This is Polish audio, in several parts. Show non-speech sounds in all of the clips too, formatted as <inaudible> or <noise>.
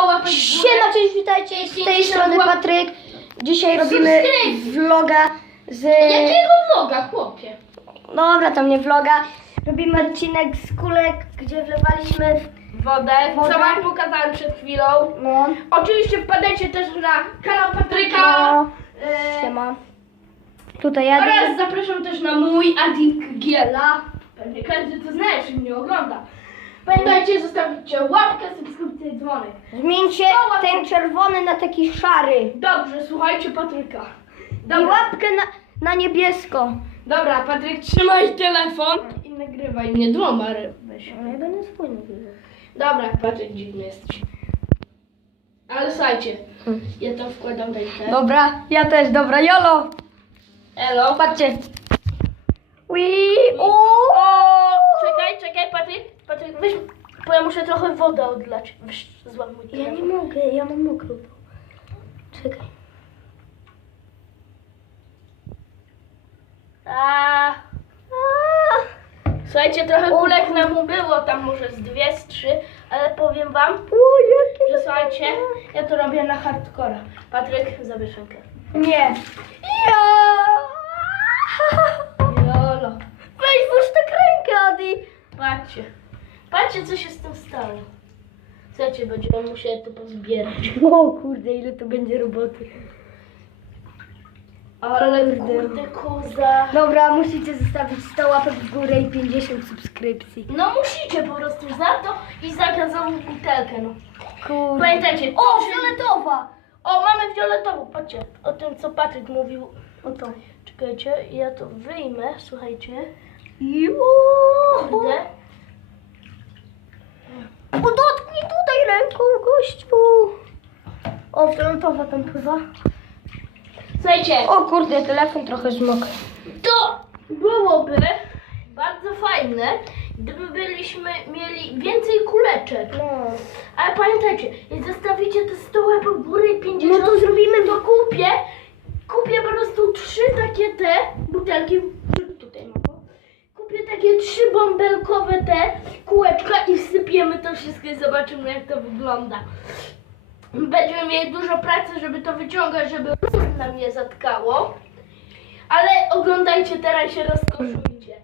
100 łapek w górę. Siema, cześć, witajcie, z tej 50 strony Patryk. Dzisiaj robimy Subskrypcji. vloga z... Jakiego vloga, chłopie? Dobra, to nie vloga. Robimy odcinek z kulek, gdzie wlewaliśmy... Wodę, Wodę. co wam pokazałem przed chwilą. No, Oczywiście wpadajcie też na kanał Patryka. no, E, siema. Tutaj ja... oraz zapraszam też na mój Adik Giela. Pewnie każdy to zna, jeśli mnie ogląda. Pamiętajcie, zostawicie łapkę, subskrypcję i dzwonek. Zmieńcie ten czerwony na taki szary. Dobrze, słuchajcie Patryka. I Dobra, łapkę na, na niebiesko. dobra Patryk, trzymaj telefon i nagrywaj mnie dwoma ry- weź. Ale ja nie spójnie Dobra, Patryk, dziwny jesteś. Ale słuchajcie, ja tam wkładam rękę. Dobra, ja też, dobra, jolo. Elo. Patrzcie. Ui, o, czekaj, czekaj, Patryk, Patryk, weź, bo ja muszę trochę wodę odlać. Weź, złap mój Ja telefon. nie mogę, ja mam mokrą. Czekaj. A, Słuchajcie, trochę kulek nam było, tam może z dwie, z trzy, ale powiem wam, O, jakie... że słuchajcie, ja to robię na hardcora. Patryk, zabierz rękę. Nie. Ja. Patrzcie. Patrzcie, co się z tym stało. Słuchajcie, będziemy musieli to pozbierać. <laughs> O kurde, ile to będzie roboty. Ale Kurde. kurde, koza. Dobra, musicie zostawić 100 łapek w górę i 50 subskrypcji. No musicie po prostu za to i za gazową butelkę, no. Kurde. Pamiętajcie, O, fioletowa. O, mamy fioletową, patrzcie, o tym, co Patryk mówił. O to. Czekajcie, ja to wyjmę, słuchajcie. Juuu. Kurde. O, dotknij tutaj ręką, gościu. O, fioletowa tam pływa. Słuchajcie, O kurde, telefon trochę zmokł. to byłoby bardzo fajne, gdyby byliśmy mieli więcej kuleczek. No. Ale pamiętajcie, jak zostawicie te 100 łapek w górę i 50, No to zrobimy to kupię, kupię po prostu trzy takie te butelki, tutaj mam, o. kupię takie trzy bąbelkowe te kółeczka i wsypiemy to wszystko i zobaczymy jak to wygląda. Będziemy mieli dużo pracy, żeby to wyciągać, żeby rur nam nie zatkało. Ale oglądajcie teraz się rozkoszujcie.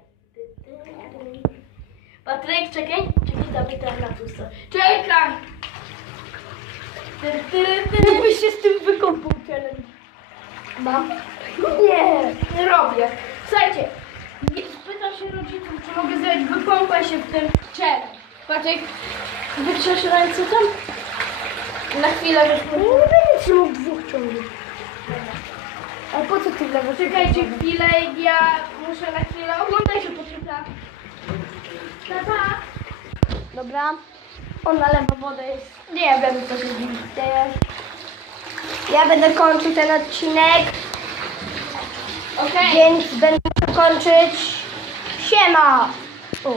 Patryk, czekaj, czekaj, damy tam na tusa. Czekaj! Jakbyś się z tym wykąpał challenge. Mam? Nie. Nie robię. Słuchajcie, pytam się rodziców, czy mogę zrobić wypompa się w tym challenge. Patryk, wytrzesz ręce tam? Na chwilę No weźmy. nie będę trzymał dwóch ciągów. Ale po co ty wlewasz? Czekajcie chwilę, ja muszę na chwilę. Oglądajcie Patryka. Tata. Dobra. On nalewa wodę jest. Nie wiem co się dzieje. Ja będę kończył ten odcinek, Okej. więc będę kończyć. Siema! O.